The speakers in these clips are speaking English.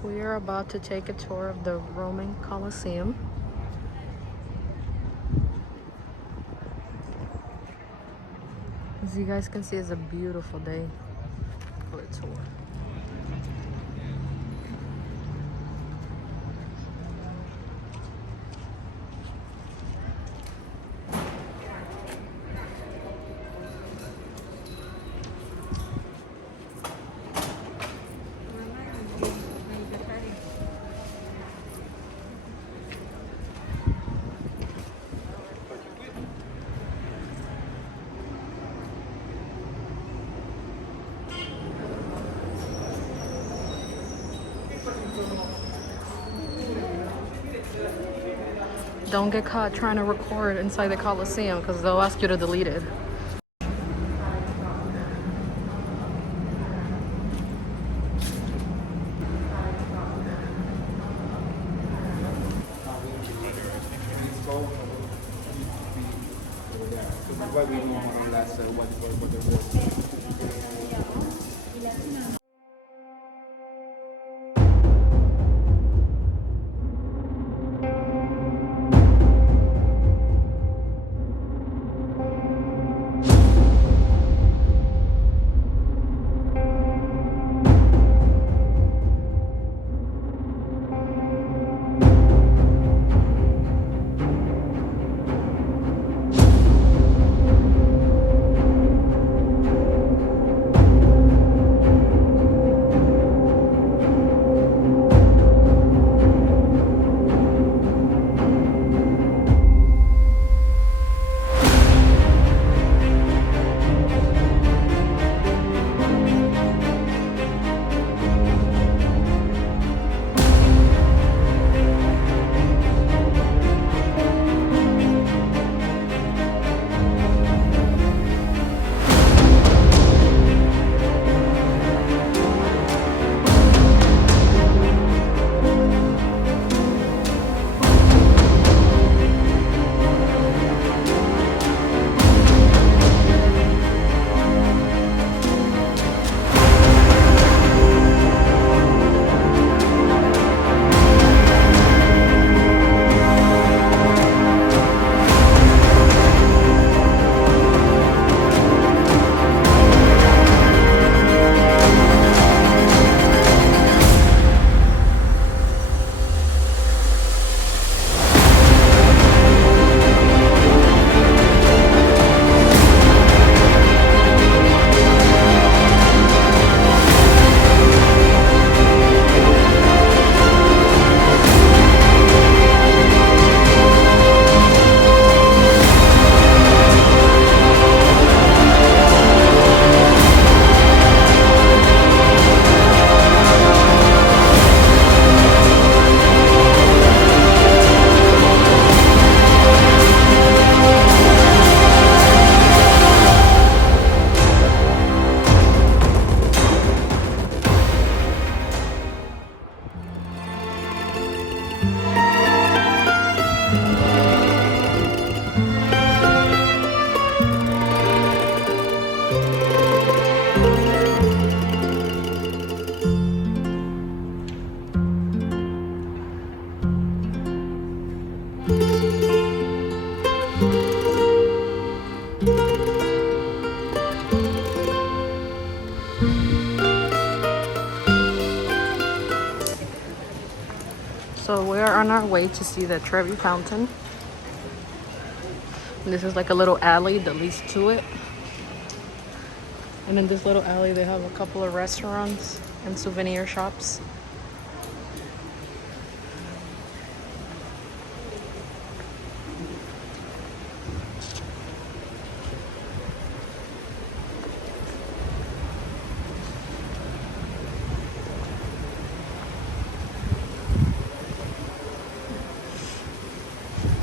We are about to take a tour of the Roman Coliseum. As you guys can see, it's a beautiful day for a tour. Don't get caught trying to record inside the Coliseum because they'll ask you to delete it. So we're on our way to see the Trevi Fountain. And this is like a little alley that leads to it. And in this little alley, they have a couple of restaurants and souvenir shops.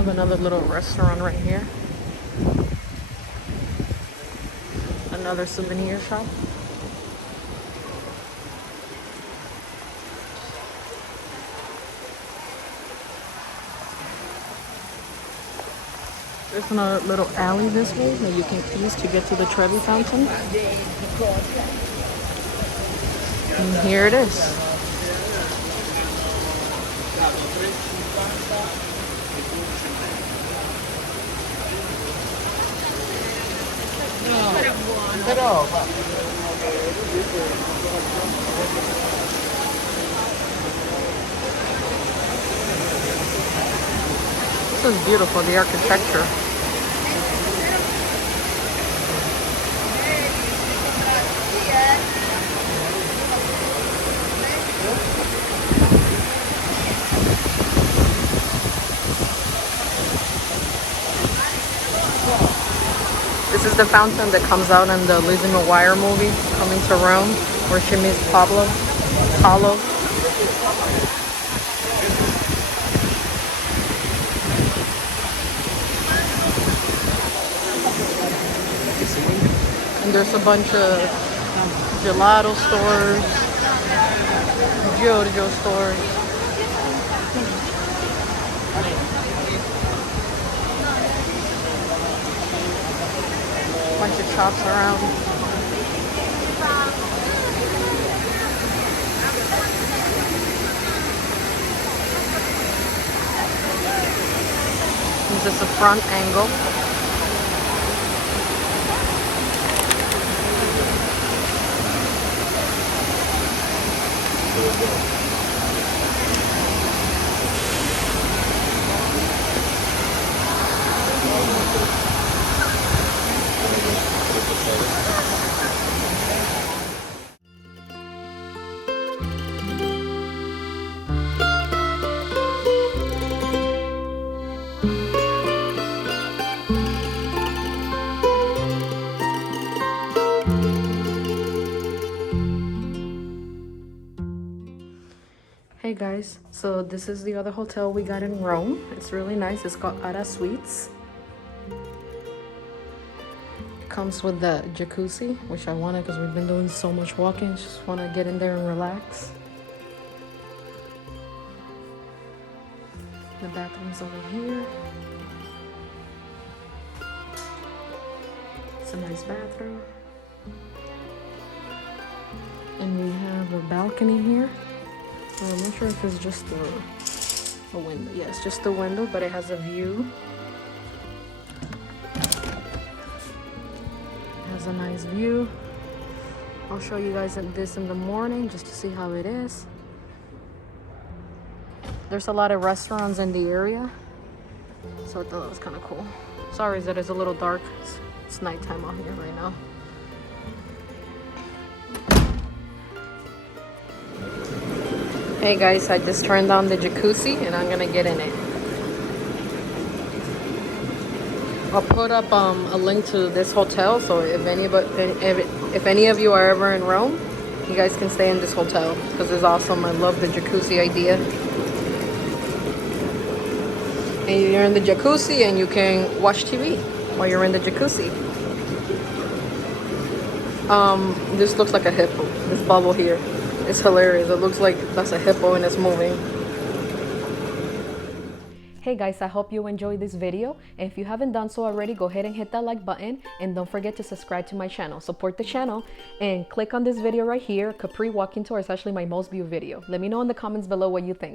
Another little restaurant right here. Another souvenir shop. There's another little alley this way that you can use to get to the Trevi Fountain. And here it is. Però this is beautiful, the architecture. This is the fountain that comes out in the Lizzie McGuire movie, Coming to Rome, where she meets Paulo. And there's a bunch of gelato stores, Giorgio stores. Bunch of shops around. This is the front angle. Hey guys, so this is the other hotel we got in Rome. It's really nice. It's called Ara Suites. It comes with the jacuzzi, which I wanted because we've been doing so much walking. Just want to get in there and relax. The bathroom's over here. It's a nice bathroom. And we have a balcony here. I'm not sure if it's just a window. Yeah, it's just a window, but it has a view. It has a nice view. I'll show you guys this in the morning just to see how it is. There's a lot of restaurants in the area, so I thought that was kind of cool. Sorry that it's a little dark. It's nighttime out here right now. Hey guys, I just turned on the jacuzzi and I'm gonna get in it. I'll put up a link to this hotel, so if any of you are ever in Rome, you guys can stay in this hotel because it's awesome. I love the jacuzzi idea. And you're in the jacuzzi and you can watch TV while you're in the jacuzzi. This looks like a hippo, this bubble here. It's hilarious. It looks like that's a hippo and it's moving. Hey guys, I hope you enjoyed this video. And if you haven't done so already, go ahead and hit that like button. And don't forget to subscribe to my channel. Support the channel and click on this video right here, Capri Walking Tour. It's actually my most viewed video. Let me know in the comments below what you think.